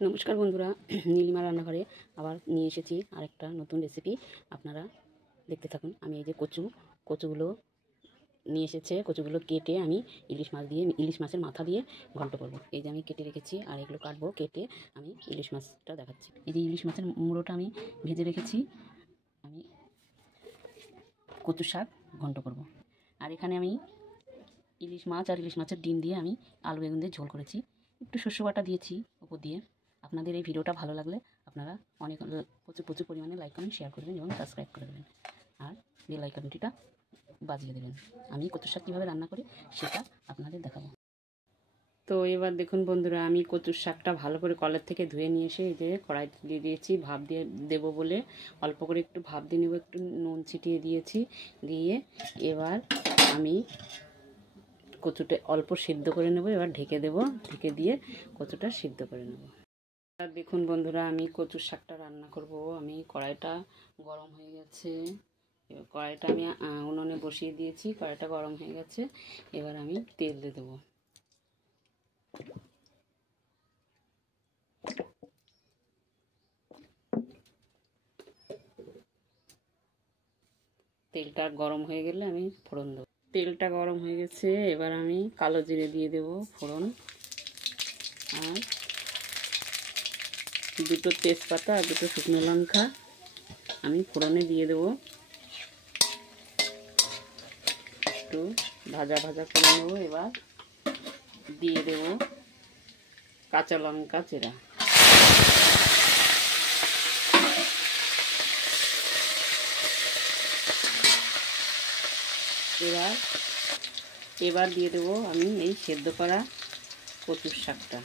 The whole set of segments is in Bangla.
নমস্কার বন্ধুরা, নীলিমা রান্নাঘরে আবার নিয়ে এসেছি আরেকটা নতুন রেসিপি। আপনারা দেখতে থাকুন। আমি এই যে কচুগুলো নিয়ে এসেছে, কচুগুলো কেটে আমি ইলিশ মাছের মাথা দিয়ে ঘন্ট করব। এই যে আমি কেটে রেখেছি, আর এগুলো কাটবো, কেটে আমি ইলিশ মাছটা দেখাচ্ছি। এই যে ইলিশ মাছের মুড়োটা আমি ভেজে রেখেছি, আমি কচু শাক ঘন্ট করব। আর এখানে আমি ইলিশ মাছ আর ইলিশ মাছের ডিম দিয়ে আমি আলু বেগুন দিয়ে ঝোল করেছি, একটু শস্য বাটা দিয়েছি উপর দিয়ে। আপনাদের এই ভিডিওটা ভালো লাগলে আপনারা প্রচুর পরিমাণে লাইক কমেন্ট শেয়ার করবেন এবং সাবস্ক্রাইব করে দেবেন, আর বেল আইকনটিটা বাজিয়ে দেবেন। আমি কচু শাক কীভাবে রান্না করি সেটা আপনাদের দেখাবো। তো এবার দেখুন বন্ধুরা, আমি কচুর শাকটা ভালো করে কলের থেকে ধুয়ে নিয়ে এসে এই যে কড়াই দিয়ে দিয়েছি, ভাপ দিয়ে দেবো বলে অল্প করে একটু ভাপ দিয়ে নেবো, একটু নুন ছিটিয়ে দিয়েছি। দিয়ে এবার আমি কচুটা অল্প সিদ্ধ করে নেব। এবার ঢেকে দেব, ঢেকে দিয়ে কচুটা সিদ্ধ করে নেব। আর দেখুন বন্ধুরা, আমি কচুর শাকটা রান্না করব। আমি কড়াইটা গরম হয়ে গেছে, এবার কড়াইটা আমি উনুনে বসিয়ে দিয়েছি, কড়াইটা গরম হয়ে গেছে। এবার আমি তেল দিয়ে দেবো। তেলটা গরম হয়ে গেলে আমি ফোড়ন দেবো। তেলটা গরম হয়ে গেছে, এবার আমি কালো জিরে দিয়ে দেবো ফোড়ন, আর দুটো তেজপাতা আর দুটো শুকনো লঙ্কা আমি ফোড়নে দিয়ে দেবো। একটু ভাজা করে নেব। এবার দিয়ে দেব কাঁচা লঙ্কা চেরা। এবার দিয়ে দেবো আমি এই সেদ্ধ করা কচুর শাকটা।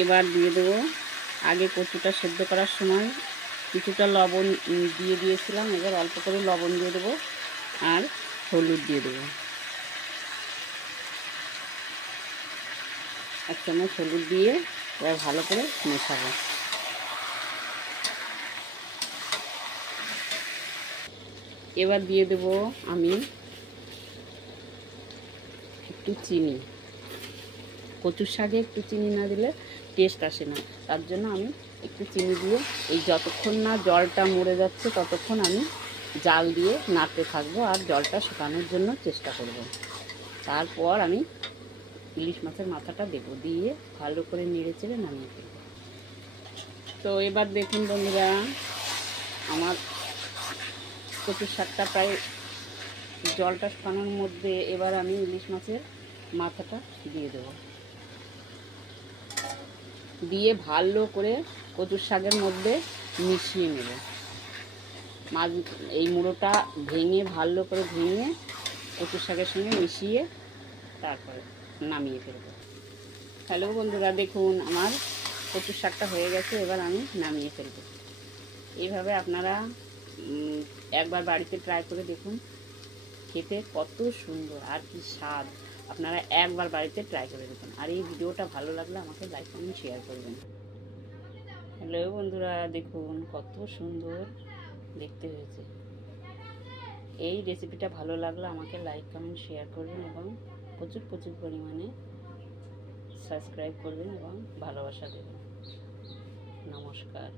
এবার দিয়ে দেবো, আগে কচুটা সেদ্ধ করার সময় কিছুটা লবণ দিয়ে দিয়েছিলাম, এবার অল্প করে লবণ দিয়ে দেবো আর হলুদ দিয়ে দেবো। 1 চামচ হলুদ দিয়ে এবার ভালো করে মেশাবো। এবার দিয়ে দেবো আমি একটু চিনি। কচুর শাকে একটু চিনি না দিলে টেস্ট আসে না, তার জন্য আমি একটু চিনি দিয়ে এই যতক্ষণ না জলটা মরে যাচ্ছে ততক্ষণ আমি জাল দিয়ে নাড়তে থাকবো আর জলটা শুকানোর জন্য চেষ্টা করব। তারপর আমি ইলিশ মাছের মাথাটা দেবো, দিয়ে ভালো করে নেড়ে চেড়ে নামিয়ে দেবো। তো এবার দেখুন বন্ধুরা, আমার কচুর শাকটা প্রায় জলটা শুকানোর মধ্যে। এবার আমি ইলিশ মাছের মাথাটা দিয়ে দেবো, দিয়ে ভালো করে কচুর শাকের মধ্যে মিশিয়ে নেব। এই মুড়োটা ভালো করে ভেঙে কচুর শাকের সঙ্গে মিশিয়ে তারপরে নামিয়ে ফেলব। হ্যালো বন্ধুরা, দেখুন আমার কচুর শাকটা হয়ে গেছে, এবার আমি নামিয়ে ফেলব। এইভাবে আপনারা একবার বাড়িতে ট্রাই করে দেখুন, খেতে কত সুন্দর আর কি স্বাদ। আপনারা একবার বাড়িতে ট্রাই করে দেখুন, আর এই ভিডিওটা ভালো লাগলে আমাকে লাইক কমেন্ট শেয়ার করবেন। হ্যালো বন্ধুরা, দেখুন কত সুন্দর দেখতে হয়েছে। এই রেসিপিটা ভালো লাগলে আমাকে লাইক কমেন্ট শেয়ার করবেন এবং প্রচুর পরিমাণে সাবস্ক্রাইব করবেন এবং ভালোবাসা দেবেন। নমস্কার।